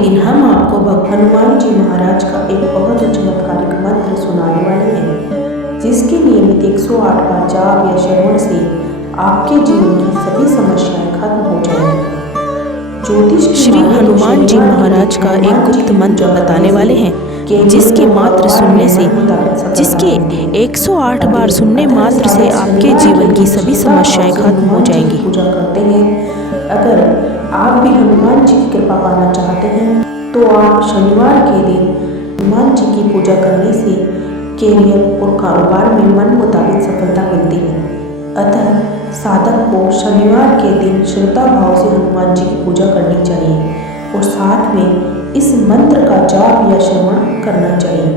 दिन हम आपको हनुमान जी महाराज का एक बहुत ही चमत्कारिक मंत्र सुनाने वाले हैं, जिसके नियमित 108 बार जाप या श्रवण से आपके जीवन की सभी समस्याएं खत्म हो जाएंगी। ज्योतिष श्री हनुमान जी महाराज का एक गुप्त मंत्र बताने वाले हैं, जिसके मात्र सुनने से, जिसके 108 बार सुनने मात्र से आपके जीवन की सभी समस्याएं खत्म हो जाएंगी। पूजा करते हैं। अगर आप भी हनुमान जी की कृपा पाना चाहते हैं तो आप शनिवार के दिन हनुमान जी की पूजा करने से कैरियर और कारोबार में मन मुताबिक सफलता मिलती है। अतः साधक को शनिवार के दिन श्रद्धा भाव से हनुमान जी की पूजा करनी चाहिए और साथ में इस मंत्र का जाप या श्रवण करना चाहिए।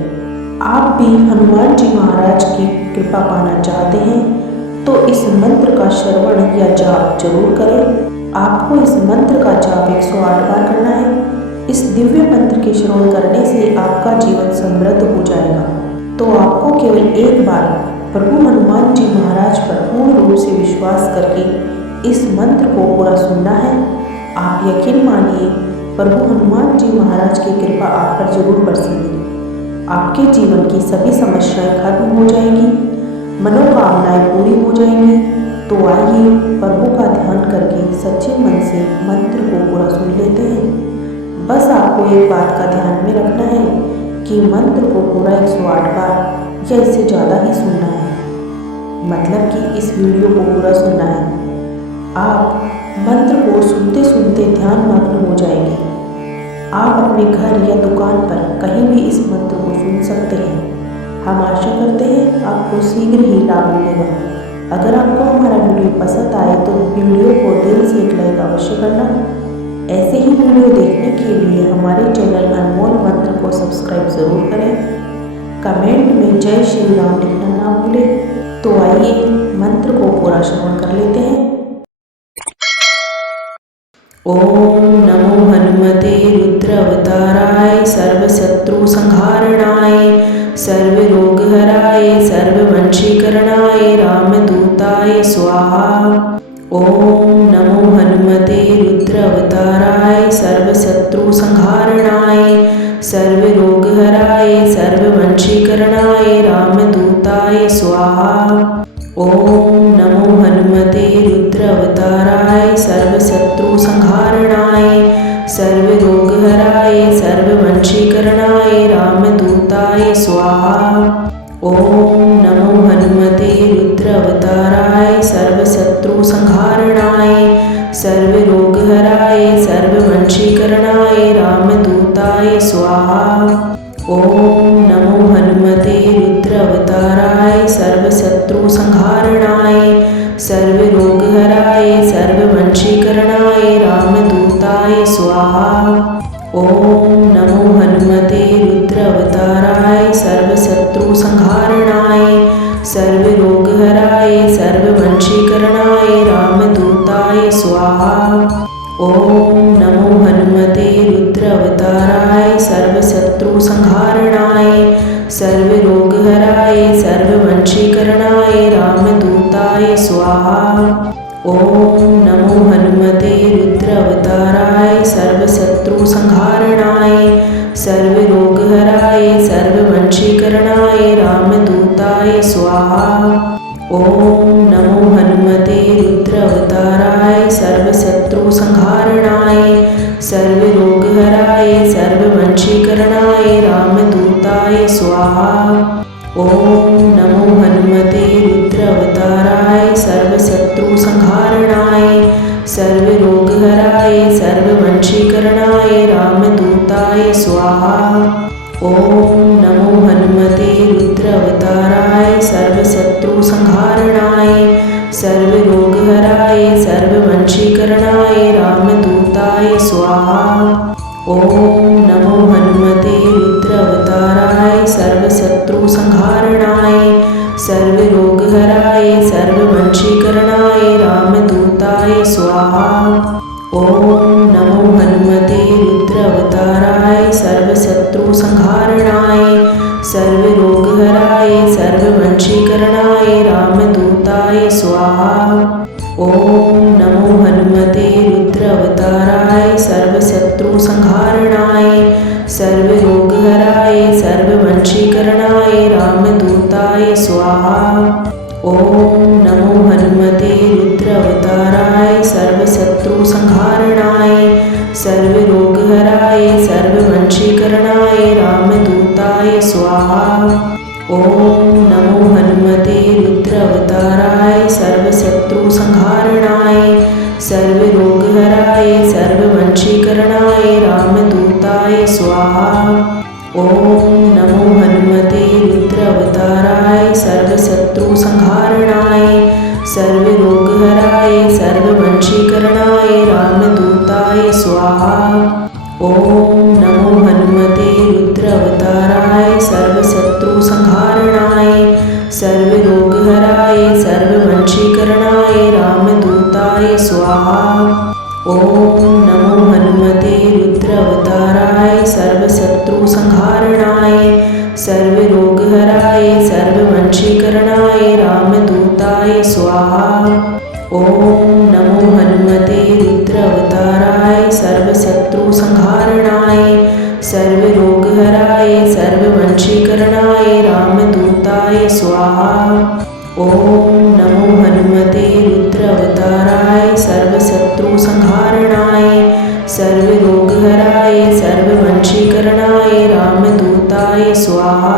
आप भी हनुमान जी महाराज की कृपा पाना चाहते हैं तो इस मंत्र का श्रवण या जाप जरूर करें। आपको इस मंत्र का जाप 108 बार करना है। इस दिव्य मंत्र के श्रवण करने से आपका जीवन समृद्ध हो जाएगा। तो आपको केवल एक बार प्रभु हनुमान जी महाराज पर पूर्ण रूप से विश्वास करके इस मंत्र को पूरा सुनना है। आप यकीन मानिए, प्रभु हनुमान जी महाराज की कृपा आप पर जरूर बरसेगी। आपके जीवन की सभी समस्याएं खत्म हो जाएंगी, मनोकामनाएं पूरी हो जाएंगी। तो आइए प्रभु का ध्यान करके सच्चे मन से मंत्र को पूरा सुन लेते हैं। बस आपको एक बात का ध्यान में रखना है कि मंत्र को पूरा 108 बार या इससे ज़्यादा ही सुनना है, मतलब कि इस वीडियो को पूरा सुनना है। आप मंत्र को सुनते सुनते ध्यान मग्न हो जाएंगे। आप अपने घर या दुकान पर कहीं भी इस मंत्र को सुन सकते हैं। हम आशा करते हैं आपको शीघ्र ही लाभ मिलेगा। अगर आपको हमारा वीडियो पसंद आए तो वीडियो को दिल से एक लाइक अवश्य करना। ऐसे ही वीडियो देखने के लिए हमारे चैनल अनमोल मंत्र को सब्सक्राइब जरूर करें। कमेंट में जय श्री राम लिखना ना भूलें। तो आइए मंत्र को पूरा श्रवण कर लेते हैं। ओम नमो हनुमते रुद्र अवताराय सर्वशत्रु संहारणाय सर्वरोगहराय सर्ववंशीकरणाय रामदूताय स्वाहा। ओम नमो हनुमते रुद्र अवताराय सर्वशत्रु संहारणाय सर्वरोगहराय सर्ववंशीकरणाय रामदूताय स्वाहा। ओम नमो हनुमते रुद्र अवताराय सर्वशत्रु संहारणाय सर्वरोगहराय सर्ववंशीकरणाय रामदूताय स्वाहा। ओम नमो हनुमते रुद्र अवताराय सर्वशत्रु संहारणाय सर्वरोगहराय सर्ववंशीकरणाय रामदूताय स्वाहा। ओम नमो हनुमते रुद्र अवताराय सर्वशत्रु संहारणाय सर्वरोगहराय सर्ववंशीकरणाय रामदूताय स्वाहा। ओम नमो हनुमते रुद्र अवताराय सर्वशत्रु संहारणाय सर्वरोगहराय सर्ववंशीकरणाय रामदूताय स्वाहा। ओम नमो हनुमते रुद्र अवताराय सर्वशत्रु संहारणाय सर्वरोगहराय सर्ववंशीकरणाय रामदूताय स्वाहा। ओम नमो हनुमते रुद्र अवताराय सर्वशत्रु संहारणाय सर्वरोगहराय सर्ववंशीकरणाय रामदूताय स्वाहा। ओम नमो हनुमते रुद्र अवताराय सर्वशत्रु संहारणाय सर्वरोगहराय सर्ववंशीकरणाय रामदूताय स्वाहा। ओम नमो हनुमते रुद्र अवताराय सर्वशत्रु संहारणाय सर्वरोगहराय सर्ववंशीकरणाय रामदूताय स्वाहा। ओम नमो हनुमते रुद्र अवताराय सर्वशत्रु संहारणाय सर्वरोगहराय सर्ववंशीकरणाय रामदूताय स्वाहा। ओम नमो हनुमते रुद्र अवताराय सर्वशत्रु संहारणाय सर्वरोगहराय सर्ववंशीकरणाय रामदूताय स्वाहा। ओम नमो हनुमते रुद्र अवताराय सर्वशत्रु संहारणाय सर्वरोगहराय सर्ववंशीकरणाय रामदूताय स्वाहा। ओम नमो हनुमते रुद्र अवताराय सर्वशत्रु संहारणाय स्वाहा। ओम नमो हनुमते रुद्रावताराय सर्वशत्रुसंहारणाय सर्वरोगहराय सर्ववंशीकरणाय रामदूताय स्वाहा। ओम नमो हनुमते रुद्रावताराय सर्वशत्रुसंहारणाय सर्वरोगहराय सर्ववंशीकरणाय रामदूताय स्वाहा। ओम नमो हनुमते रुद्रावताराय सर्वशत्रुसंहारणाय सर्वरोगहराय सर्ववंशीकरणाय रामदूताय स्वाहा। ओम नमो हनुमते रुद्रावताराय सर्वशत्रुसंहारणाय सर्वरोगहराय सर्ववंशीकरणाय रामदूताय स्वाहा। ओम नमो हनुमते रुद्रावताराय सर्वशत्रुसंहारणाय सर्वरोगहराय सर्ववंशीकरणाय रामदूताय स्वाहा। ओम नमो हनुमते रुद्रावताराय सर्वशत्रुसंहारणाय सर्वरोगहराय सर्ववंशीकरणाय रामदूताय स्वाहा। ओम नमो हनुमते रुद्रावताराय सर्वशत्रुसंहारणाय सर्वरोगहराय सर्ववंशीकरणाय रामदूताय स्वाहा।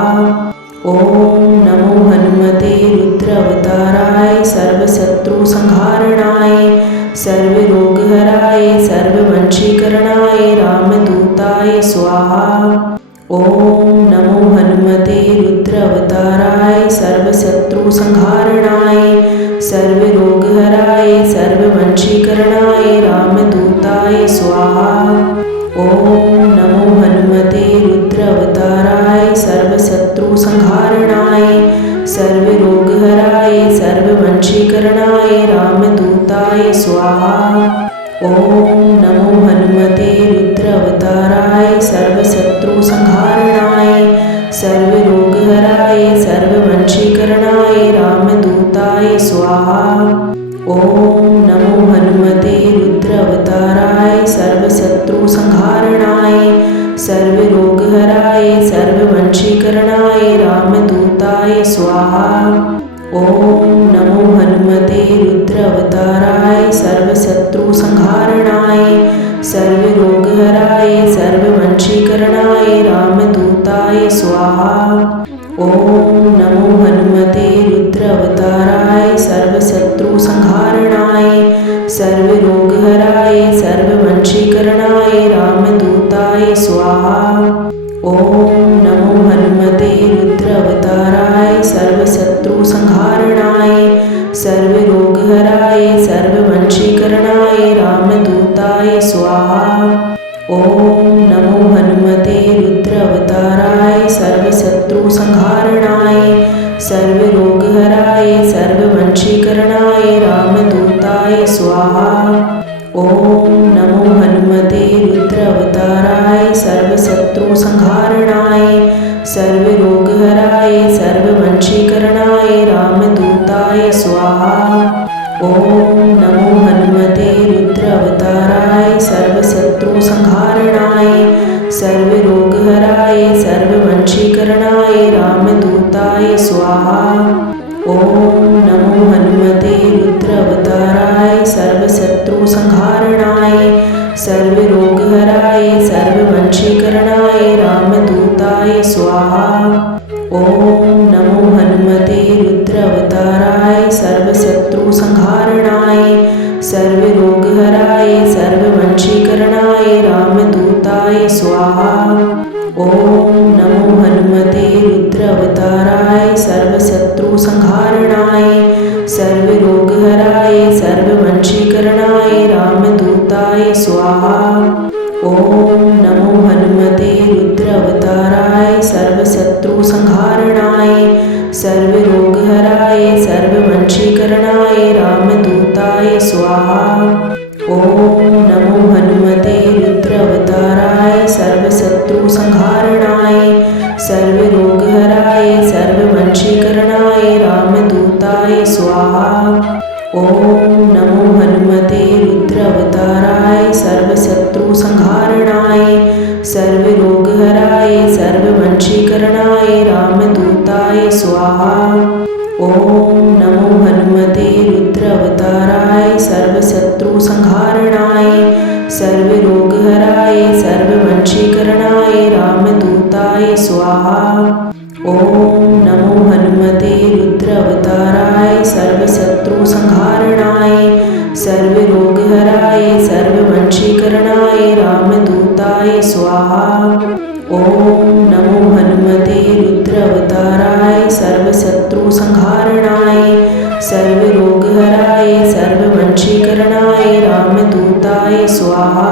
ओम नमो हनुमते रुद्रावताराय सर्वशत्रुसंहारणाय सर्वरोगहराय सर्ववंशीकरणाय रामदूताय स्वाहा। ओम नमो हनुमते रुद्रावताराय सर्वशत्रुसंहारणाय सर्वरोगहराय सर्ववंशीकरणाय रामदूताय स्वाहा। ओम नमो हनुमते रुद्रावताराय सर्वशत्रुसंहारणाय सर्वरोगहराय सर्ववंशीकरणाय रामदूताय स्वाहा। ओम नमो हनुमते रुद्रावताराय सर्वशत्रुसंहारणाय सर्वरोगहराय सर्ववंशीकरणाय रामदूताय स्वाहा। ओम नमो हनुमते रुद्रावताराय सर्वशत्रुसंहारणाय सर्वरोगहराय सर्ववंशीकरणाय रामदूताय स्वाहा। ओम नमो हनुमते रुद्रावताराय सर्वशत्रुसंहारणाय सर्वरोगहराय सर्ववंशीकरणाय रामदूताय स्वाहा। ओम नमो हनुमते रुद्रावताराय सर्वशत्रुसंहारणाय सर्वरोगहराय सर्ववंशीकरणाय रामदूताय स्वाहा। ओम नमो हनुमते रुद्रावताराय सर्वशत्रुसंहारणाय सर्वरोगहराय सर्ववंशीकरणाय रामदूताय स्वाहा। ओम नमो हनुमते रुद्रावताराय सर्वशत्रुसंहारणाय सर्वरोगहराय सर्ववंशीकरणाय रामदूताय स्वाहा। ओम नमो हनुमते रुद्रावताराय सर्वशत्रुसंहारणाय सर्वरोगहराय सर्ववंशीकरणाय रामदूताय स्वाहा। ओम नमो हनुमते रुद्रावताराय सर्वशत्रुसंहारणाय सर्वरोगहराय सर्ववंशीकरणाय रामदूताय स्वाहा। ओम नमो हनुमते रुद्रावताराय सर्वशत्रुसंहारणाय सर्वरोगहराय सर्ववंशीकरणाय रामदूताय स्वाहा। ओम नमो हनुमते रुद्रावताराय सर्वशत्रुसंहारणाय सर्वरोगहराय सर्ववंशीकरणाय रामदूताय स्वाहा। ओम नमो हनुमते रुद्रावताराय सर्वशत्रुसंहारणाय सर्वरोगहराय सर्ववंशीकरणाय रामदूताय स्वाहा। ओम नमो हनुमते रुद्रावताराय सर्वशत्रुसंहारणाय सर्वरोगहराय सर्ववंशीकरणाय रामदूताय स्वाहा। ओम नमो हनुमते रुद्रावताराय सर्वशत्रुसंहारणाय सर्वरोगहराय सर्ववंशीकरणाय रामदूताय स्वाहा। ओम नमो हनुमते रुद्रावताराय सर्वशत्रुसंहारणाय सर्वरोगहराय सर्ववंशीकरणाय रामदूताय स्वाहा। ओम नमो हनुमते रुद्रावताराय सर्वशत्रु संहारणाय सर्वरोगहराय सर्ववंशीकरणाय रामदूताय स्वाहा। ओम नमो हनुमते रुद्रावताराय सर्वशत्रु संहारणाय सर्वरोगहराय सर्ववंशीकरणाय रामदूताय स्वाहा। ओम नमो हनुमते रुद्रावताराय सर्वशत्रु संहारणाय सर्वरोगहराय सर्ववंशीकरणाय रामदूताय स्वाहा।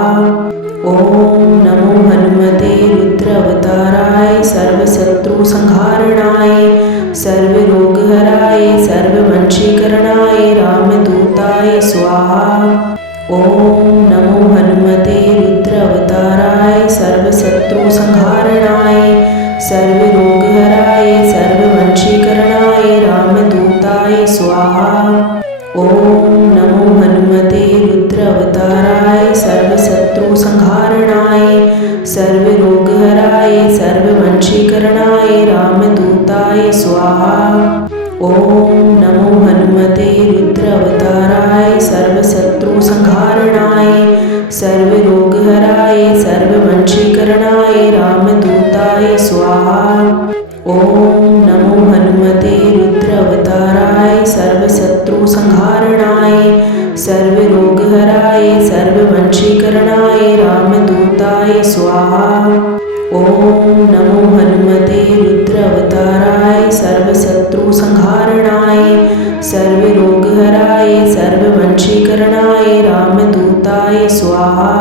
ओम नमो हनुमते रुद्रावताराय सर्वशत्रु संहारणाय सर्वरोगहराय सर्ववंशीकरणाय रामदूताय स्वाहा। ओम नमो हनुमते रुद्रावताराय सर्वशत्रु संहारणाय सर्वरोगहराय सर्ववंशीकरणाय रामदूताय स्वाहा। ओम नमो हनुमते रुद्रावताराय सर्वशत्रु संहारणाय सर्वरोगहराय सर्ववंशीकरणाय रामदूताय स्वाहा। ओम नमो हनुमते रुद्रावताराय सर्वशत्रु संहारणाय सर्वरोगहराय सर्ववंशीकरणाय रामदूताय स्वाहा। ओम नमो हनुमते रुद्रावताराय सर्वशत्रु संहारणाय सर्वरोगहराय सर्ववंशीकरणाय रामदूताय स्वाहा। ओम नमो हनुमते रुद्रावताराय सर्वशत्रु संहारणाय सर्वरोगहराय सर्ववंशीकरणाय रामदूताय स्वाहा।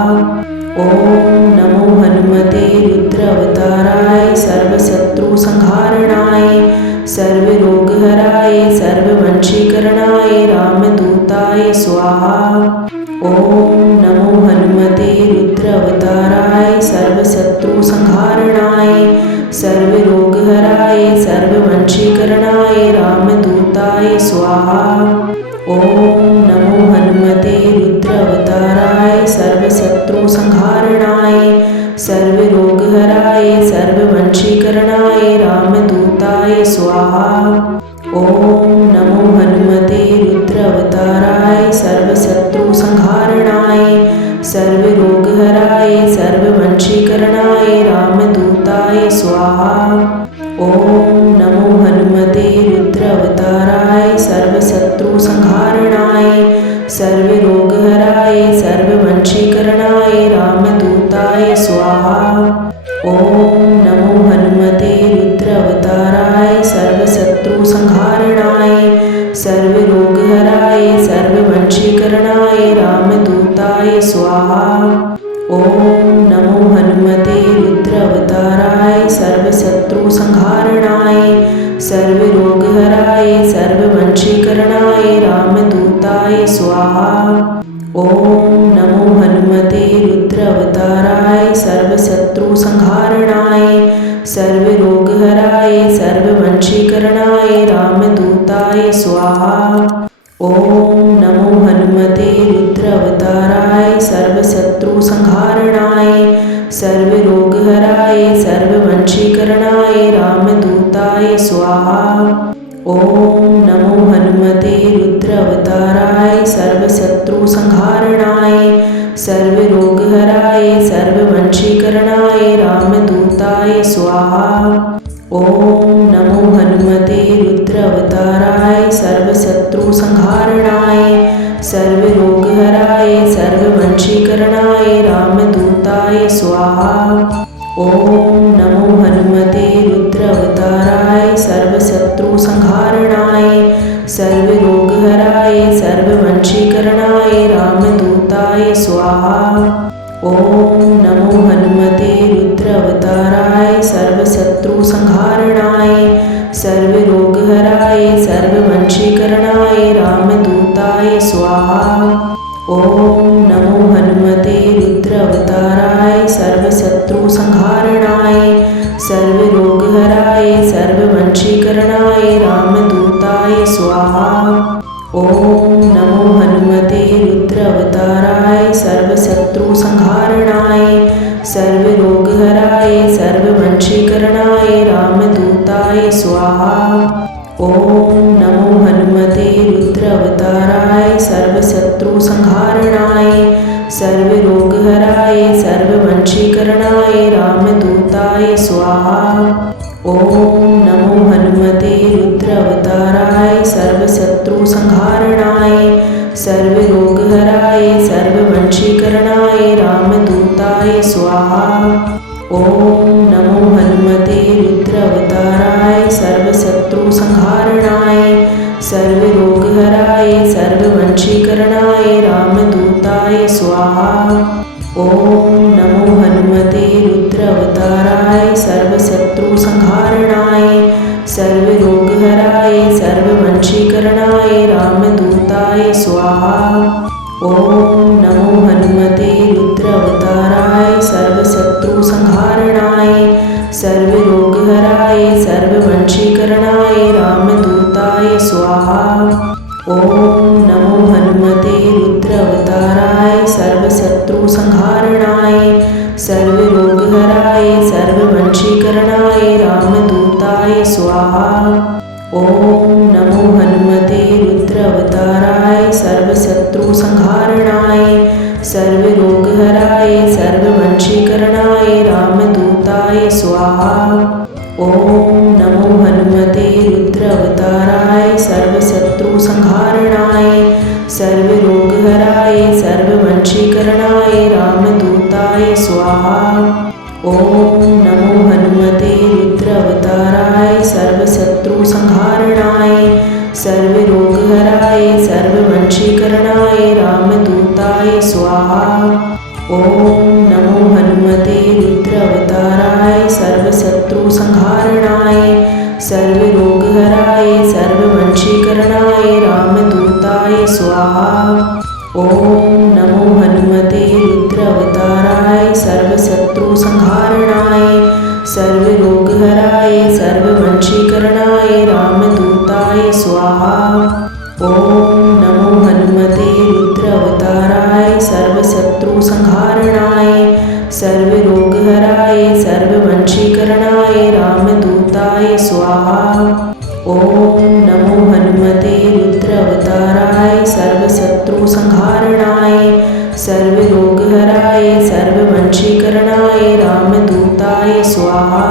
ओम नमो हनुमते रुद्रावताराय सर्वशत्रु संहारणाय सर्वरोगहराय सर्ववंशीकरणाय रामदूताय स्वाहा। ओम नमो हनुमते रुद्रावताराय सर्वशत्रु संहारणाय सर्वरोगहराय सर्ववंशीकरणाय रामदूताय स्वाहा। ओम नमो हनुमते रुद्रावताराय सर्वशत्रु संहारणाय सर्वरोगहराय सर्ववंशीकरणाय रामदूताय स्वाहा। ओम नमो हनुमते रुद्रावताराय सर्वशत्रु संहारणाय सर्वरोगहराय सर्ववंशीकरणाय रामदूताय स्वाहा। ओम नमो हनुमते रुद्रावताराय सर्वशत्रु संहारणाय सर्वरोगहराय सर्ववंशीकरणाय रामदूताय स्वाहा। ओम नमो हनुमते रुद्रावताराय सर्वशत्रु संहारणाय सर्वरोगहराय सर्ववंशीकरणाय रामदूताय स्वाहा। ओम नमो हनुमते रुद्रावताराय सर्वशत्रु संहारणाय सर्वरोगहराय सर्ववंशीकरणाय रामदूताय स्वाहा। ओम नमो हनुमते रुद्रावताराय सर्वशत्रु संहारणाय सर्वरोगहराय सर्ववंशीकरणाय रामदूताय स्वाहा। ओम नमो हनुमते रुद्रावताराय सर्वशत्रु संहारणाय सर्वरोगहराय सर्ववंशीकरणाय रामदूताय स्वाहा। ओम नमो हनुमते रुद्रावताराय सर्वशत्रु संहारणाय सर्वरोगहराय सर्ववंशीकरणाय रामदूताय स्वाहा। ओम नमो हनुमते रुद्रावताराय सर्वशत्रु संहारणाय सर्वरोगहराय सर्ववंशीकरणाय रामदूताय स्वाहा। ओम नमो हनुमते रुद्रावताराय सर्वशत्रु संहारणाय सर्वरोगहराय सर्ववंशीकरणाय रामदूताय स्वाहा। ओम नमो हनुमते रुद्रावताराय सर्वशत्रु संहारणाय सर्वरोगहराय सर्ववंशीकरणाय रामदूताय स्वाहा। ओम नमो हनुमते रुद्रावताराय सर्वशत्रु संहारणाय सर्वरोगहराय सर्ववंशीकरणाय रामदूताय स्वाहा। ओम नमो हनुमते रुद्रावताराय सर्वशत्रु संहारणाय सर्वरोगहराय सर्ववंशीकरणाय रामदूताय स्वाहा। ओम नमो रुद्रावताराय सर्वशत्रु संहारणाय सर्वरोगहराय सर्ववंशीकरणाय रामदूताय स्वाहा। ओम नमो हनुमते रुद्रावताराय सर्वशत्रु संहारणाय सर्वरोगहराय सर्ववंशीकरणाय रामदूताय स्वाहा। ओम नमो हनुमते रुद्रावताराय सर्वशत्रु संहारणाय सर्वरोगहराय सर्ववंशीकरणाय रामदूताय स्वाहा। ओम नमो हनुमते रुद्रावताराय सर्वशत्रु संहारणाय सर्वरोगहराय सर्ववंशीकरणाय रामदूताय स्वाहा। ओम नमो हनुमते रुद्रावताराय सर्वशत्रु संहारणाय सर्वरोगहराय सर्ववंशीकरणाय रामदूताय स्वाहा। ओम नमो हनुमते रुद्रावताराय सर्वशत्रु संहारणाय सर्वरोगहराय सर्ववंशीकरणाय रामदूताय स्वाहा। ओम नमो हनुमते रुद्रावताराय सर्वशत्रु संहारणाय सर्वरोगहराय सर्ववंशीकरणाय रामदूताय स्वाहा। ओम नमो हनुमते रुद्रावताराय सर्वशत्रु संहारणाय सर्वरोगहराय सर्ववंशीकरणाय रामदूताय स्वाहा। ओम नमो हनुमते रुद्रावताराय सर्वशत्रु संहारणाय सर्वरोगहराय सर्ववंशीकरणाय रामदूताय स्वाहा। ओम नमो हनुमते रुद्रावताराय सर्वशत्रु संहारणाय सर्वरोगहराय सर्ववंशीकरणाय रामदूताय स्वाहा। ओम नमो हनुमते रुद्रावताराय सर्वशत्रु संहारणाय सर्वरोगहराय सर्ववंशीकरणाय रामदूताय स्वाहा। ओम नमो हनुमते रुद्रावताराय सर्वशत्रु संहारणाय सर्वरोगहराय सर्ववंशीकरणाय रामदूताय स्वाहा। ओम नमो हनुमते रुद्रावताराय सर्वशत्रु संहारणाय सर्वरोगहराय सर्ववंशीकरणाय रामदूताय स्वाहा।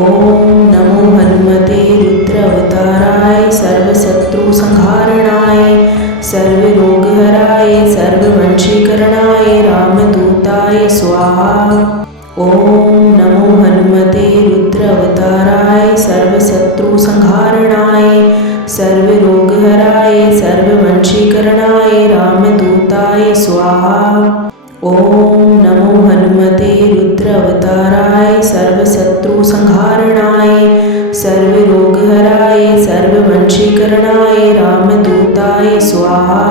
ओम नमो हनुमते रुद्रावताराय सर्वशत्रु संहारणाय सर्वरोगहराय सर्ववंशीकरणाय रामदूताय स्वाहा। ओम नमो हनुमते रुद्रावताराय सर्वशत्रु संहारणाय सर्वरोगहराय सर्ववंशीकरणाय रामदूताय स्वाहा। ओम नमो हनुमते रुद्रावताराय सर्वशत्रु संहारणाय सर्वरोगहराय सर्ववंशीकरणाय रामदूताय स्वाहा।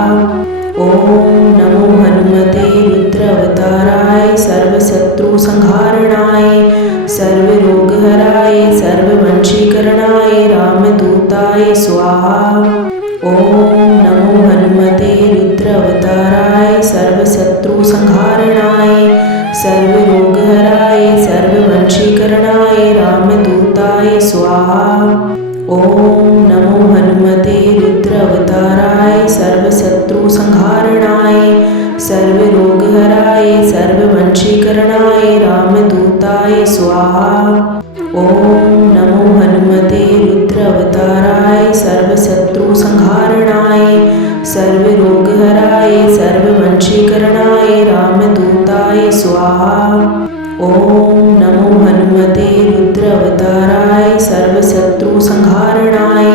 ओम नमो हनुमते रुद्रावताराय सर्वशत्रु संहारणाय सर्वरोगहराय सर्ववंशीकरणाय रामदूताय स्वाहा। ओम नमो हनुमते रुद्रावताराय सर्वशत्रु संहारणाय सर्वरोगहराय सर्ववंशीकरणाय रामदूताय स्वाहा। ओम नमो हनुमते रुद्रावताराय सर्वशत्रु संहारणाय सर्वरोगहराय सर्ववंशीकरणाय रामदूताय स्वाहा। ओम नमो हनुमते रुद्रावताराय सर्वशत्रु संहारणाय सर्वरोगहराय सर्ववंशीकरणाय रामदूताय स्वाहा। ओम नमो हनुमते रुद्रावताराय सर्वशत्रु संहारणाय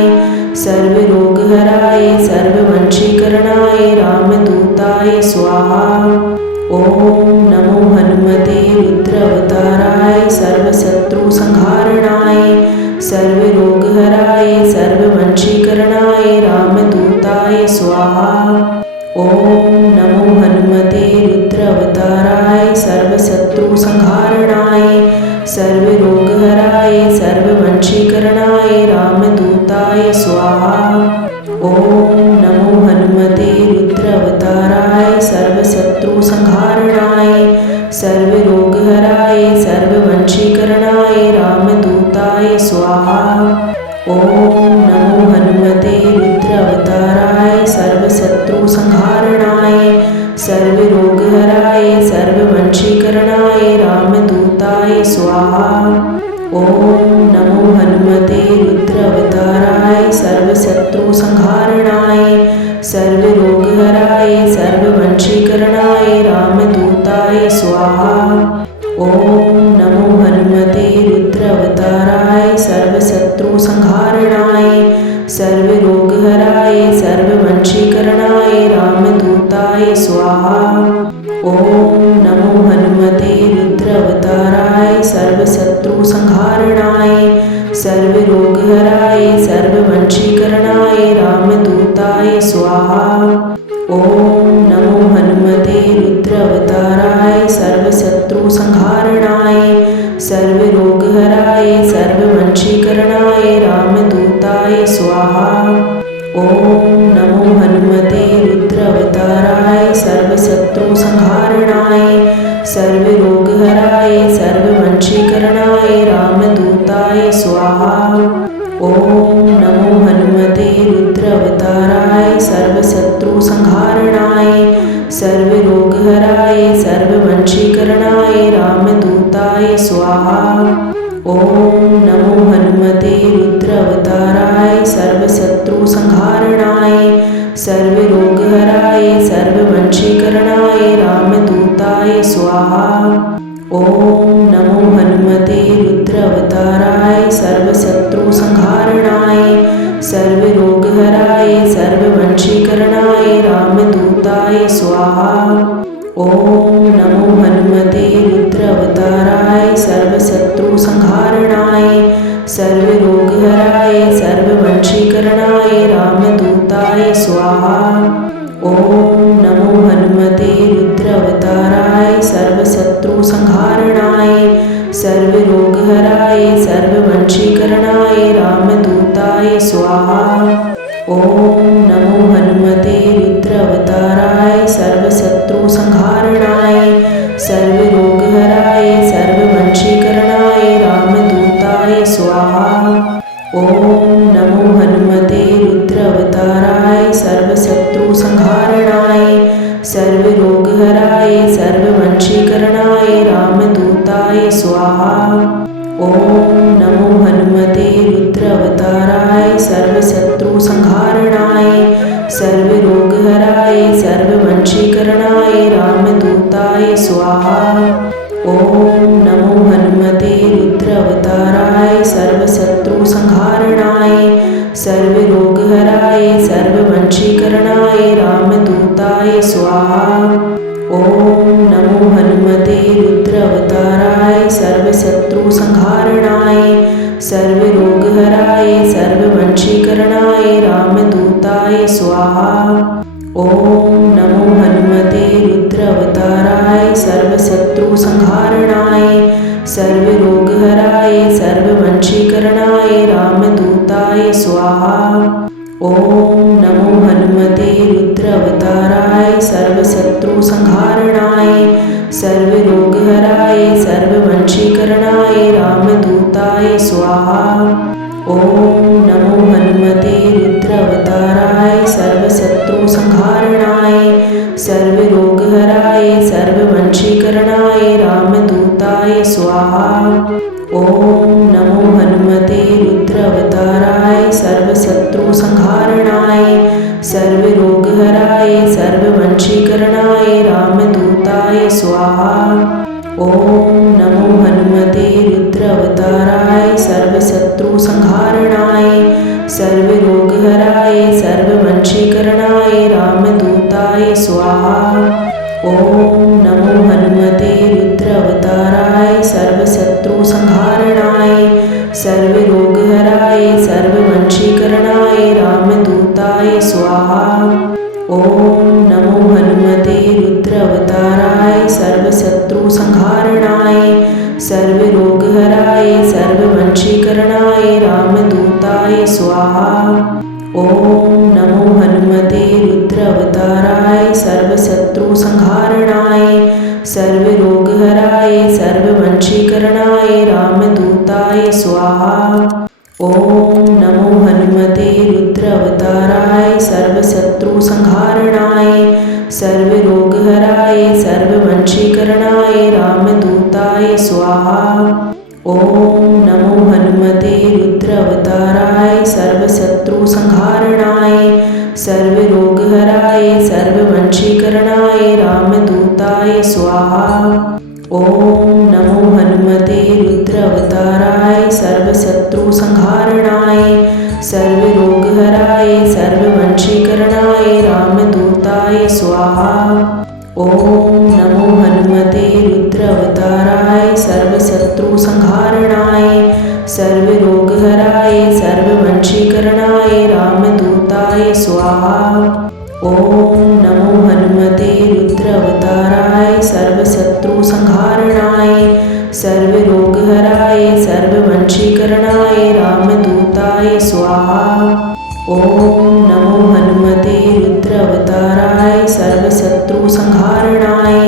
सर्वरोगहराय सर्ववंशीकरणाय रामदूताय स्वाहा। ओम नमो हनुमते रुद्रावताराय सर्वशत्रु संहारणाय सर्वरोगहराय सर्ववंशीकरणाय रामदूताय स्वाहा। ओम नमो हनुमते रुद्रावताराय सर्वशत्रु संहारणाय सर्वरोगहराय सर्ववंशीकरणाय रामदूताय स्वाहा। ओम नमो हनुमते रुद्रावताराय सर्वशत्रु संहारणाय सर्वरोगहराय सर्ववंशीकरणाय रामदूताय स्वाहा। ओम नमो हनुमते रुद्रावताराय संहारणाय सर्वरोगहराय सर्ववंशीकरणाय रामदूताय स्वाहा। ओम नमो हनुमते रुद्रावताराय सर्वशत्रु संहारणाय सर्वरोगहराय सर्ववंशीकरणाय रामदूताय स्वाहा। ओम नमो हनुमते रुद्रावताराय सर्वशत्रु संहारणाय सर्वरोगहराय सर्ववंशीकरणाय रामदूताय स्वाहा। ओम नमो हनुमते रुद्रावताराय सर्वशत्रु संहारणाय सर्वरोगहराय सर्ववंशीकरणाय रामदूताय स्वाहा। ओम नमो हनुमते रुद्रावताराय सर्वशत्रु संहारणाय सर्वरोगहराय सर्ववंशीकरणाय रामदूताय स्वाहा। ओम नमो हनुमते रुद्रावताराय सर्वशत्रु संहारणाय सर्वरोगहराय सर्ववंशीकरणाय रामदूताय स्वाहा। ओम नमो हनुमते रुद्रावताराय सर्वशत्रु संहारणाय सर्वरोगहराय सर्ववंशीकरणाय रामदूताय स्वाहा। ओम नमो हनुमते रुद्रावताराय सर्वशत्रु संहारणाय सर्वरोगहराय सर्ववंशीकरणाय रामदूताय स्वाहा। ओम नमो हनुमते रुद्रावताराय सर्वशत्रु संहारणाय सर्वरोगहराय सर्ववंशीकरणाय रामदूताय स्वाहा। ओम नमो हनुमते रुद्रावताराय सर्वशत्रु संहारणाय सर्वरोगहराय सर्ववंशीकरणाय रामदूताय स्वाहा। ओम नमो हनुमते रुद्रावताराय सर्वशत्रु संहारणाय सर्वरोगहराय सर्ववंशीकरणाय रामदूताय स्वाहा। ओम नमो हनुमते रुद्रावताराय सर्वशत्रु संहारणाय सर्वरोगहराय सर्ववंशीकरणाय रामदूताय स्वाहा। ओम नमो हनुमते रुद्रावताराय सर्वशत्रु संहारणाय सर्वरोगहराय सर्ववंशीकरणाय रामदूताय स्वाहा। ओम नमो हनुमते रुद्रावताराय सर्वशत्रु संहारणाय सर्वरोगहराय सर्ववंशीकरणाय रामदूताय स्वाहा। ओम नमो हनुमते रुद्रावताराय सर्वशत्रु संहारणाय सर्वरोगहराय सर्ववंशीकरणाय रामदूताय स्वाहा। ओम नमो हनुमते रुद्रावताराय सर्वशत्रु संहारणाय सर्वरोगहराय सर्ववंशीकरणाय रामदूताय स्वाहा। ओम नमो हनुमते रुद्रावताराय सर्वशत्रु संहारणाय सर्वरोगहराय सर्ववंशीकरणाय रामदूताय स्वाहा। ओम नमो हनुमते रुद्रावताराय सर्वशत्रु संहारणाय सर्वरोगहराय सर्ववंशीकरणाय रामदूताय स्वाहा। ओम नमो हनुमते रुद्रावताराय सर्वशत्रु संहारणाय सर्वरोगहराय सर्ववंशीकरणाय रामदूताय स्वाहा। ओम नमो हनुमते रुद्रावताराय सर्वशत्रु संहारणाय सर्वरोगहराय सर्ववंशीकरणाय रामदूताय स्वाहा। ओम नमो हनुमते रुद्रावताराय सर्वशत्रु संहारणाय सर्वरोगहराय सर्ववंशीकरणाय रामदूताय स्वाहा। ओम नमो हनुमते रुद्रावताराय सर्वशत्रु संहारणाय सर्वरोगहराय सर्ववंशीकरणाय रामदूताय स्वाहा। ओम नमो हनुमते रुद्रावताराय सर्वशत्रु संहारणाय सर्वरोगहराय सर्ववंशीकरणाय रामदूताय स्वाहा। ओम नमो हनुमते रुद्रावताराय सर्वशत्रु संहारणाय सर्वरोगहराय सर्ववंशीकरणाय रामदूताय स्वाहा। ओम नमो हनुमते रुद्रावताराय सर्वशत्रु संहारणाय सर्वरोगहराय सर्ववशीकरणाय रामदूताय स्वाहा। ओम नमो हनुमते रुद्रावताराय सर्वशत्रुसंहारणाय सर्वरोगहराय सर्ववशीकरणाय रामदूताय स्वाहा। ओम नमो हनुमते रुद्रावताराय सर्वशत्रुसंहारणाय सर्वरोगहराय सर्ववशीकरणाय रामदूताय स्वाहा। ओम नमो हनुमते रुद्रावताराय सर्वशत्रुसंहारणाय सर्वरोगहराय सर्ववशीकरणाय रामदूताय स्वाहा। ओम नमो हनुमते रुद्रावताराय सर्वशत्रुसंहारणाय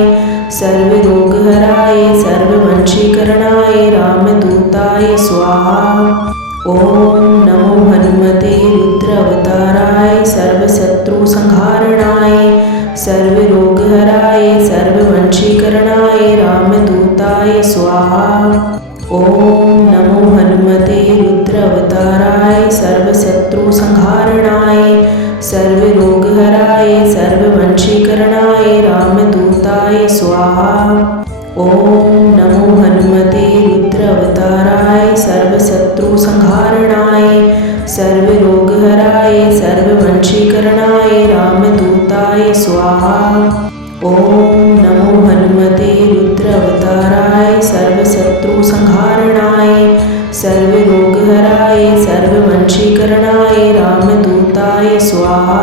सर्वरोगहराय सर्ववशीकरणाय रामदूताय स्वाहा। ओम नमो हनुमते रुद्रावताराय सर्वशत्रुसंहारणाय सर्वरोगहराय सर्ववशीकरणाय रामदूताय स्वाहा। ओम नमो हनुमते रुद्रावताराय सर्वशत्रुसंहारणाय सर्वरोगहराय सर्ववशीकरणाय रामदूताय स्वाहा। ओम नमो हनुमते रुद्रावताराय सर्वशत्रुसंहारणाय सर्वरोगहराय सर्ववशीकरणाय रामदूताय स्वाहा। ओम नमो हनुमते रुद्रावताराय सर्वशत्रुसंहारणाय सर्वरोगहराय सर्ववशीकरणाय रामदूताय स्वाहा।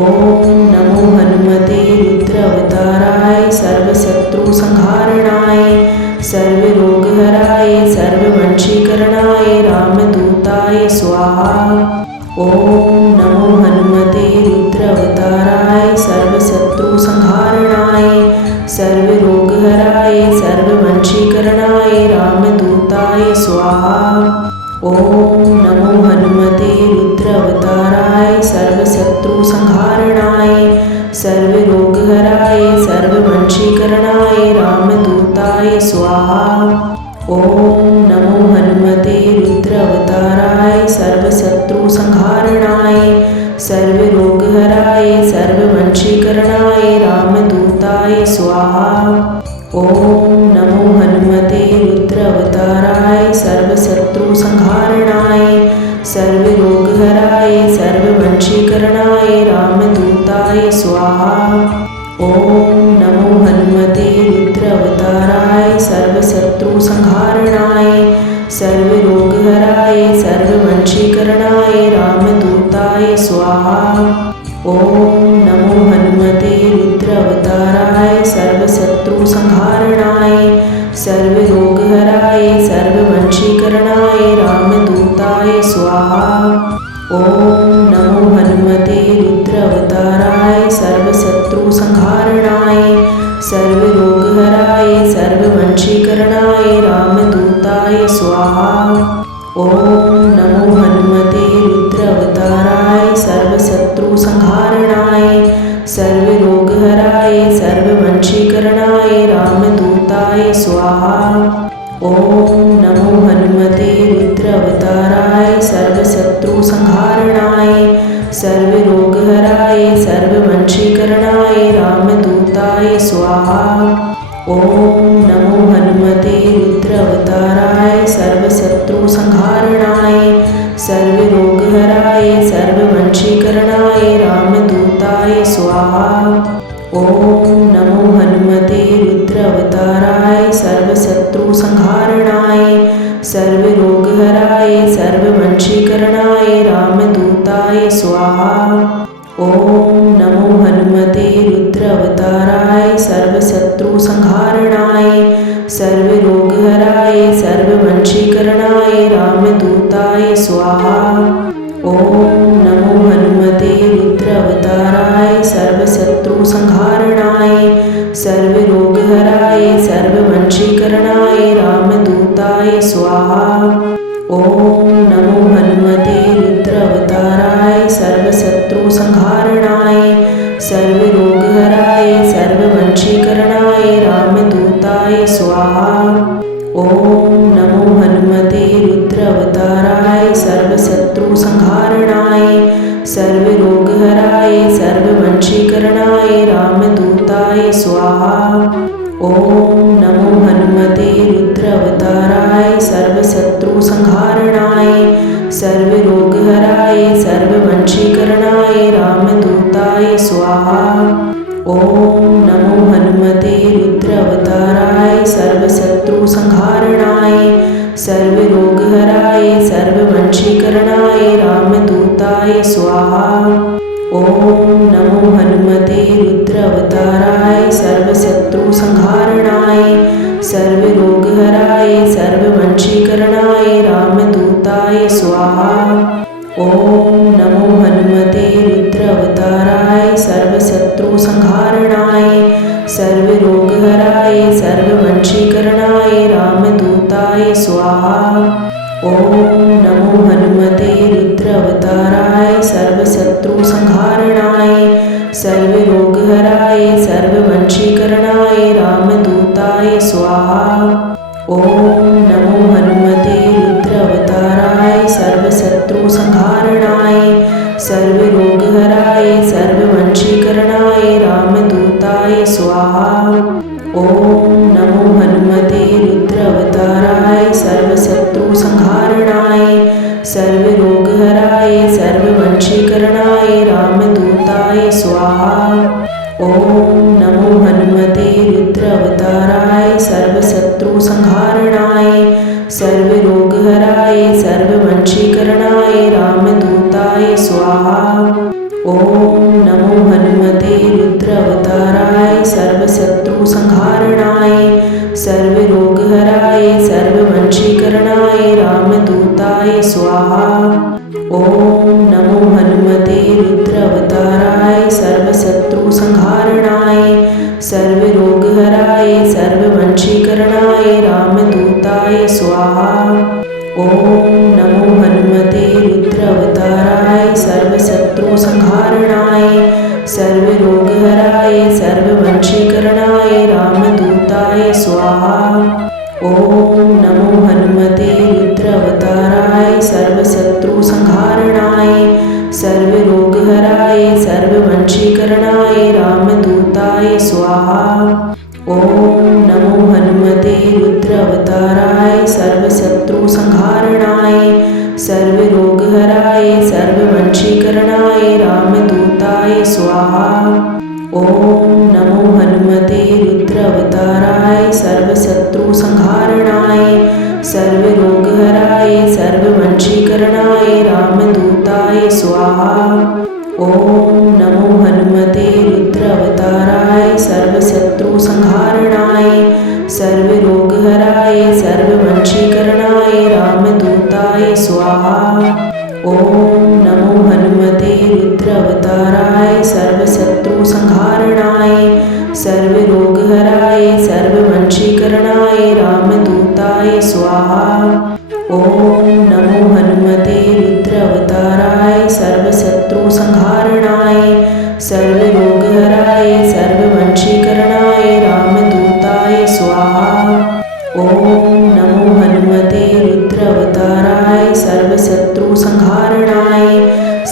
ओम नमो हनुमते रुद्रावताराय सर्वशत्रुसंहारणाय सर्वरोगहराय सर्ववशीकरणाय रामदूताय स्वाहा। ओम नमो हनुमते रुद्रावताराय सर्वशत्रुसंहारणाय सर्वरोगहराय सर्ववशीकरणाय रामदूताय स्वाहा। ओम नमो हनुमते रुद्रावताराय सर्वशत्रुसंहारणाय सर्वरोगहराय सर्ववशीकरणाय रामदूताय स्वाहा। ओम नमो हनुमते रुद्रावताराय सर्वशत्रुसंहारणाय सर्वरोगहराय सर्ववशीकरणाय रामदूताय स्वाहा। ओम नमो हनुमते रुद्रावताराय सर्वशत्रुसंहारणाय सर्वरोगहराय सर्ववशीकरणाय रामदूताय स्वाहा। ओम नमो हनुमते रुद्रावताराय सर्वशत्रुसंहारणाय सर्वरोगहराय सर्ववशीकरणाय रामदूताय स्वाहा। ओम नमो हनुमते रुद्रावताराय सर्वशत्रुसंहारणाय सर्वरोगहराय सर्ववशीकरणाय रामदूताय स्वाहा। ओम नमो हनुमते रुद्रावताराय सर्वशत्रुसंहारणाय सर्वरोगहराय सर्ववशीकरणाय रामदूताय स्वाहा। ओम नमो हनुमते रुद्रावताराय सर्वशत्रुसंहारणाय सर्वरोगहराय सर्ववशीकरणाय रामदूताय स्वाहा। ओम नमो हनुमते रुद्रावताराय सर्वशत्रुसंहारणाय सर्वरोगहराय सर्ववशीकरणाय रामदूताय स्वाहा। ओम नमो हनुमते रुद्रावताराय सर्वशत्रुसंहारणाय सर्वरोगहराय सर्ववशीकरणाय रामदूताय स्वाहा। ओम नमो हनुमते रुद्रावताराय सर्वशत्रुसंहारणाय सर्वरोगहराय सर्ववशीकरणाय रामदूताय स्वाहा। ओम नमो हनुमते रुद्रावताराय सर्वशत्रुसंहारणाय सर्वरोगहराय सर्ववशीकरणाय रामदूताय स्वाहा। ओम नमो हनुमते रुद्रावताराय सर्वशत्रुसंहारणाय सर्वरोगहराय सर्ववशीकरणाय रामदूताय स्वाहा। ओम नमो हनुमते रुद्रावताराय सर्वशत्रुसंहारणाय सर्वरोगहराय सर्ववशीकरणाय रामदूताय स्वाहा। ओम नमो हनुमते रुद्रावताराय सर्वशत्रुसंहारणाय सर्व सर्वरोगहराय सर्ववंशीकरणाय रामदूताय स्वाहा। ओम नमो हनुमते रुद्रावताराय सर्वशत्रुसंहारणाय सर्वरोगहराय सर्ववंशीकरणाय रामदूताय स्वाहा। ओम नमो हनुमते रुद्रावताराय सर्वशत्रुसंहारणाय सर्वरोगहराय सर्ववंशीकरणाय रामदूताय स्वाहा। ओम नमो हनुमते रुद्रावताराय सर्वशत्रुसंहारणाय सर्वरोगहराय सर्ववंशीकरणाय रामदूताय स्वाहा। ओम नमो हनुमते रुद्रावताराय सर्वशत्रुसंहारणाय सर्वरोगहराय सर्ववंशीकरणाय रामदूताय स्वाहा। ओम नमो हनुमते रुद्रावताराय सर्वशत्रुसंहारणाय सर्वरोगहराय सर्ववंशीकरणाय रामदूताय स्वाहा। ओम नमो हनुमते रुद्रावताराय सर्वशत्रुसंहारणाय सर्वरोगहराय सर्ववंशीकरणाय रामदूताय स्वाहा। ओम नमो हनुमते रुद्रावताराय सर्वशत्रुसंहारणाय सर्वरोगहराय सर्ववंशीकरणाय रामदूताय स्वाहा। ओम नमो हनुमते रुद्रावताराय सर्वशत्रुसंहारणाय सर्वरोगहराय सर्ववंशीकरणाय रामदूताय स्वाहा। ओम नमो हनुमते रुद्रावताराय सर्वशत्रुसंहारणाय सर्वरोगहराय सर्ववंशीकरणाय रामदूताय स्वाहा। ओम नमो हनुमते रुद्रावताराय सर्वशत्रुसंहारणाय सर्वरोगहराय सर्ववंशीकरणाय रामदूताय स्वाहा। ओम नमो हनुमते रुद्रावताराय सर्वशत्रुसंहारणाय सर्वरोगहराय सर्ववंशीकरणाय रामदूताय स्वाहा। ओम नमो हनुमते रुद्रावताराय सर्वशत्रुसंहारणाय सर्वरोगहराय सर्ववंशीकरणाय रामदूताय स्वाहा। ओम नमो हनुमते रुद्रावताराय सर्वशत्रुसंहारणाय सर्वरोगहराय सर्ववंशीकरणाय रामदूताय स्वाहा। ओम नमो हनुमते रुद्रावताराय सर्वशत्रुसंहारणाय सर्वरोगहराय सर्ववंशीकरणाय रामदूताय स्वाहा। ओम नमो हनुमते रुद्रावताराय सर्वशत्रुसंहारणाय सर्वरोगहराय सर्ववंशीकरणाय रामदूताय स्वाहा। ओम नमो हनुमते रुद्रावताराय सर्वशत्रुसंहारणाय सर्वरोगहराय सर्ववंशीकरणाय रामदूताय स्वाहा। ओम नमो हनुमते रुद्रावताराय सर्वशत्रुसंहारणाय सर्वरोगहराय सर्ववंशीकरणाय रामदूताय स्वाहा। ओम नमो हनुमते रुद्रावताराय सर्वशत्रुसंहारणाय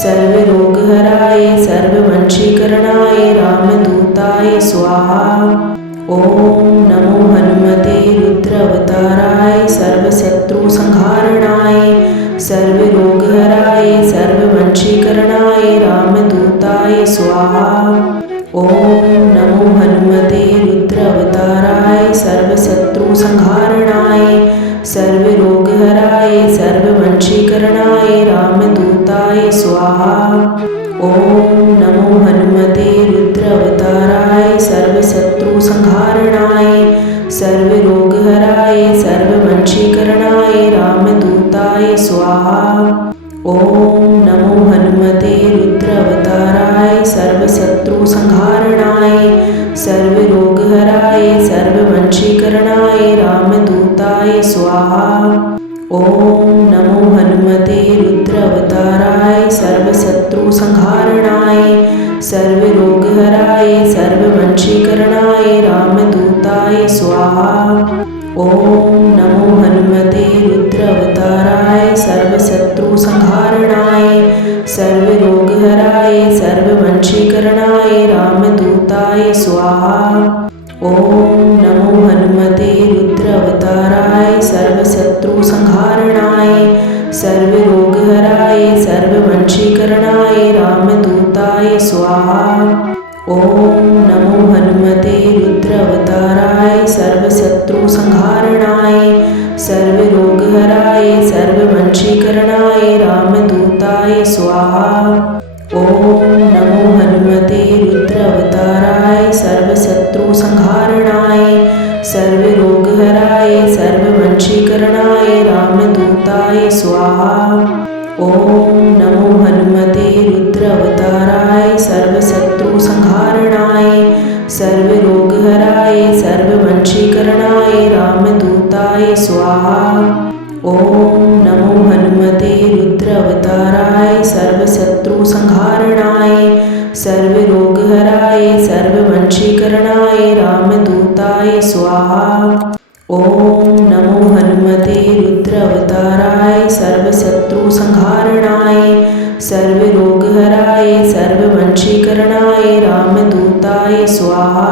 सर्वरोगहराय सर्ववंशीकरणाय रामदूताय स्वाहा। ओम नमो हनुमते रुद्रावताराय सर्वशत्रुसंहारणाय सर्वरोगहराय सर्ववंशीकरणाय रामदूताय स्वाहा। ओम नमो हनुमते रुद्रावताराय सर्वशत्रुसंहारणाय सर्वरोगहराय सर्ववंशीकरणाय रामदूताय स्वाहा। ओम नमो हनुमते रुद्रावताराय सर्वशत्रुसंहारणाय सर्वरोगहराय सर्ववंशीकरणाय रामदूताय स्वाहा। ओम नमो हनुमते रुद्रावताराय सर्वशत्रुसंहारणाय सर्वरोगहराय सर्ववंशीकरणाय रामदूताय स्वाहा। ओम नमो हनुमते रुद्रावताराय सर्वशत्रुसंहारणाय सर्वरोगहराय सर्ववंशीकरणाय रामदूताय स्वाहा। ओम नमो हनुमते रुद्रावताराय सर्वशत्रुसंहारणाय सर्वरोगहराय सर्ववंशीकरणाय रामदूताय स्वाहा। ओम नमो हनुमते रुद्रावताराय सर्वशत्रुसंहारणाय सर्वरोगहराय सर्ववंशीकरणाय रामदूताय स्वाहा। ओम नमो हनुमते रुद्रावताराय सर्वशत्रुसंहारणाय सर्वरोगहराय सर्ववंशीकरणाय रामदूताय स्वाहा। ओम नमो हनुमते रुद्रावताराय सर्वशत्रुसंहारणाय सर्वरोगहराय सर्ववंशीकरणाय रामदूताय स्वाहा। ओम नमो हनुमते रुद्रावताराय सर्वशत्रुसंहारणाय सर्वरोगहराय सर्ववंशीकरणाय रामदूताय स्वाहा। ओम नमो हनुमते रुद्रावताराय सर्वशत्रुसंहारणाय सर्वरोगहराय सर्ववंशीकरणाय रामदूताय स्वाहा। ओम नमो हनुमते रुद्रावताराय सर्वशत्रुसंहारणाय सर्वरोगहराय सर्ववंशीकरणाय रामदूताय स्वाहा।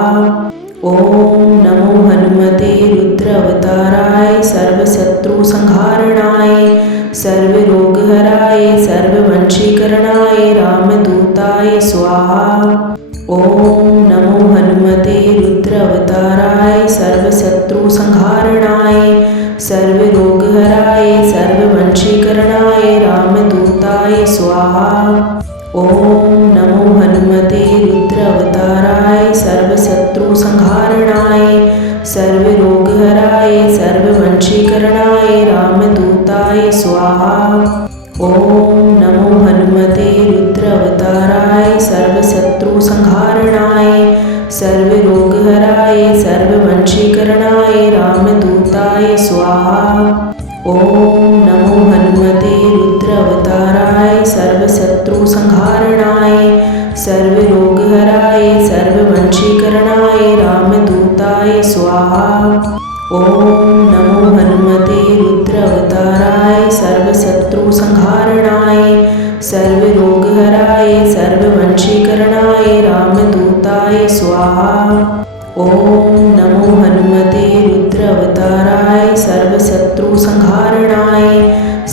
ओम नमो हनुमते रुद्रावताराय सर्वशत्रुसंहारणाय सर्वरोगहराय सर्ववंशीकरणाय रामदूताय स्वाहा। ओम नमो हनुमते रुद्रावताराय सर्वशत्रुसंहारणाय सर्वरोगहराय सर्ववंशीकरणाय रामदूताय स्वाहा। ओम नमो हनुमते रुद्रावताराय सर्वशत्रुसंहारणाय सर्वरोगहराय सर्ववंशीकरणाय रामदूताय स्वाहा। ओम नमो हनुमते रुद्रावताराय सर्वशत्रुसंहारणाय सर्वरोगहराय सर्ववंशीकरणाय रामदूताय स्वाहा। ओम नमो हनुमते रुद्रावताराय सर्वशत्रुसंहारणाय सर्वरोगहराय सर्ववंशीकरणाय रामदूताय स्वाहा। ओम नमो हनुमते रुद्रावताराय सर्वशत्रुसंहारणाय सर्वरोगहराय सर्ववंशीकरणाय रामदूताय स्वाहा। ओम नमो हनुमते रुद्रावताराय सर्वशत्रुसंहारणाय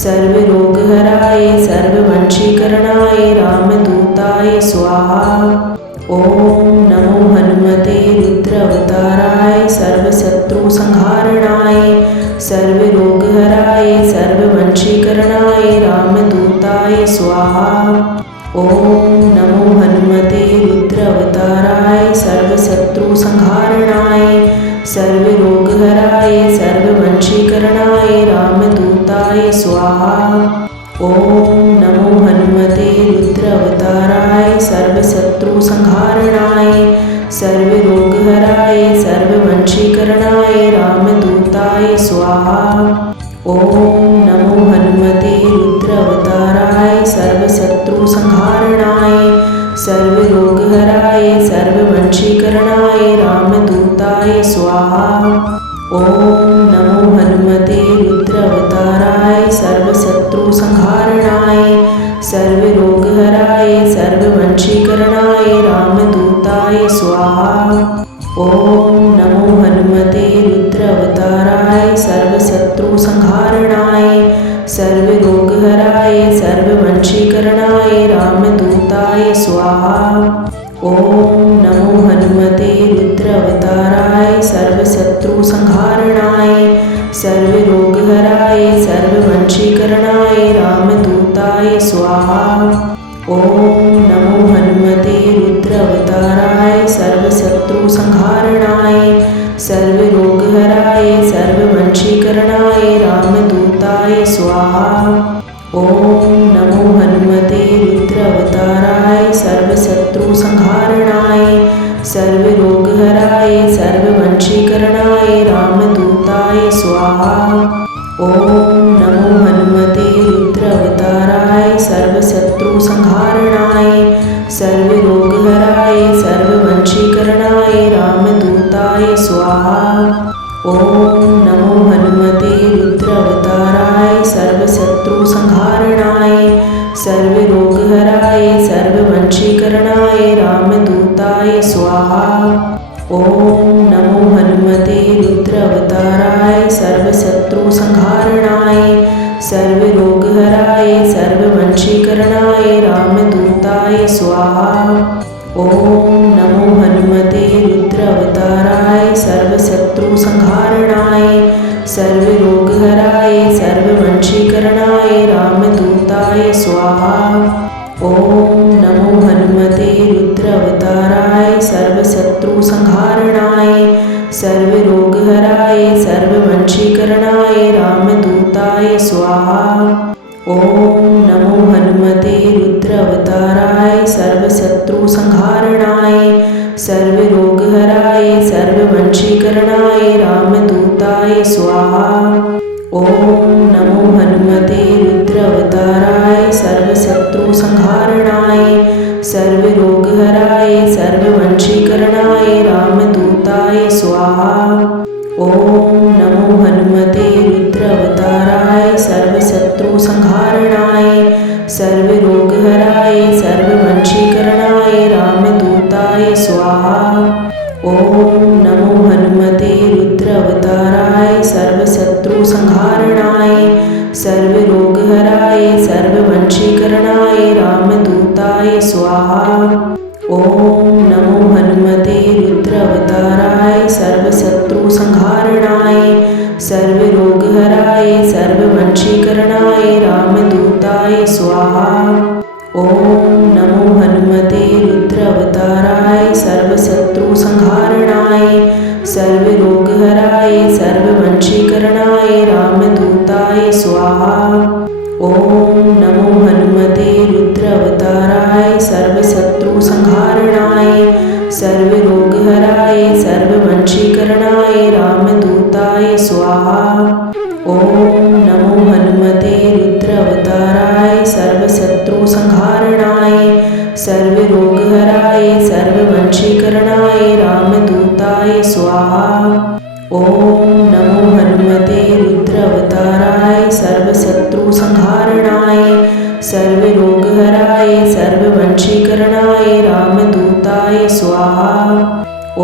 सर्वरोगहराय सर्ववंशीकरणाय रामदूताय स्वाहा। ओम नमो हनुमते रुद्रावताराय सर्वशत्रुसंहारणाय सर्वरोगहराय सर्ववंशीकरणाय रामदूताय स्वाहा। ओम नमो हनुमते रुद्रावताराय सर्वशत्रुसंहारणाय सर्वरोगहराय सर्ववंशीकरणाय रामदूताय स्वाहा। ओम नमो हनुमते रुद्रावताराय सर्वशत्रुसंहारणाय सर्वरोगहराय सर्ववंशीकरणाय रामदूताय स्वाहा। ओम नमो हनुमते रुद्रावताराय सर्वशत्रुसंहारणाय सर्वरोगहराय सर्ववंशीकरणाय रामदूताय स्वाहा। ओम नमो हनुमते रुद्रावताराय सर्वशत्रुसंहारणाय सर्वरोगहराय सर्ववंशीकरणाय रामदूताय स्वाहा। ओम नमो हनुमते रुद्रावताराय सर्वशत्रुसंहारणाय सर्वरोगहराय सर्ववंशीकरणाय रामदूताय स्वाहा। ओम नमो हनुमते रुद्रावताराय सर्वशत्रुसंहारणाय सर्वरोगहराय सर्ववंशीकरणाय रामदूताय स्वाहा। ओम नमो हनुमते रुद्रावताराय सर्वशत्रुसंहारणाय सर्वरोगहराय सर्ववंशीकरणाय रामदूताय स्वाहा। ओम नमो हनुमते रुद्रावताराय सर्वशत्रुसंहारणाय सर्वरोगहराय सर्ववंशीकरणाय रामदूताय स्वाहा। ओम नमो हनुमते रुद्रावताराय सर्वशत्रुसंहारणाय सर्वरोगहराय सर्ववंशीकरणाय रामदूताय स्वाहा। ओम नमो हनुमते रुद्रावताराय सर्वशत्रुसंहारणाय सर्वरोगहराय सर्ववंशीकरणाय वंशीकरणाय रामदूताय स्वाहा। ओम नमो हनुमते रुद्रावताराय सर्वशत्रु संहारणाय सर्वरोगहराय सर्ववंशीकरणाय रामदूताय स्वाहा। ओम नमो हनुमते रुद्रावताराय सर्वशत्रु संहारणाय सर्वरोगहराय सर्ववंशीकरणाय रामदूताय स्वाहा। ओम नमो हनुमते रुद्रावताराय सर्वशत्रु संहारणाय सर्वरोगहराय सर्ववंशीकरणाय रामदूताय स्वाहा। ओम नमो हनुमते रुद्रावताराय सर्वशत्रु संहारणाय सर्वरोगहराय सर्ववंशीकरणाय रामदूताय स्वाहा। ओम नमो हनुमते रुद्रावताराय सर्वशत्रु संहारणाय सर्वरोगहराय सर्ववंशीकरणाय रामदूताय स्वाहा। ओम नमो हनुमते रुद्रावताराय सर्वशत्रु संहारणाय सर्वरोगहराय सर्ववंशीकरणाय रामदूताय स्वाहा। ओम नमो हनुमते रुद्रावताराय सर्वशत्रु संहारणाय सर्वरोगहराय सर्ववंशीकरणाय रामदूताय स्वाहा। ओम नमो हनुमते रुद्रावताराय सर्वशत्रु संहारणाय सर्वरोगहराय सर्ववंशीकरणाय रामदूताय स्वाहा। ओम नमो हनुमते रुद्रावताराय सर्वशत्रु संहारणाय सर्वरोगहराय सर्ववंशीकरणाय रामदूताय स्वाहा। ओम नमो हनुमते रुद्रावताराय सर्वशत्रु संहारणाय सर्वरोगहराय सर्ववंशीकरणाय रामदूताय स्वाहा। ओम नमो हनुमते रुद्रावताराय सर्वशत्रु संहारणाय सर्वरोगहराय सर्ववंशीकरणाय रामदूताय स्वाहा। ओम नमो हनुमते रुद्रावताराय सर्वशत्रु संहारणाय सर्वरोगहराय सर्ववंशीकरणाय रामदूताय स्वाहा।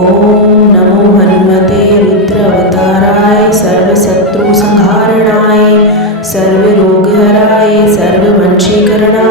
ओम नमो हनुमते रुद्रावताराय सर्वशत्रु संहारणाय सर्वरोगहराय सर्ववंशीकरणाय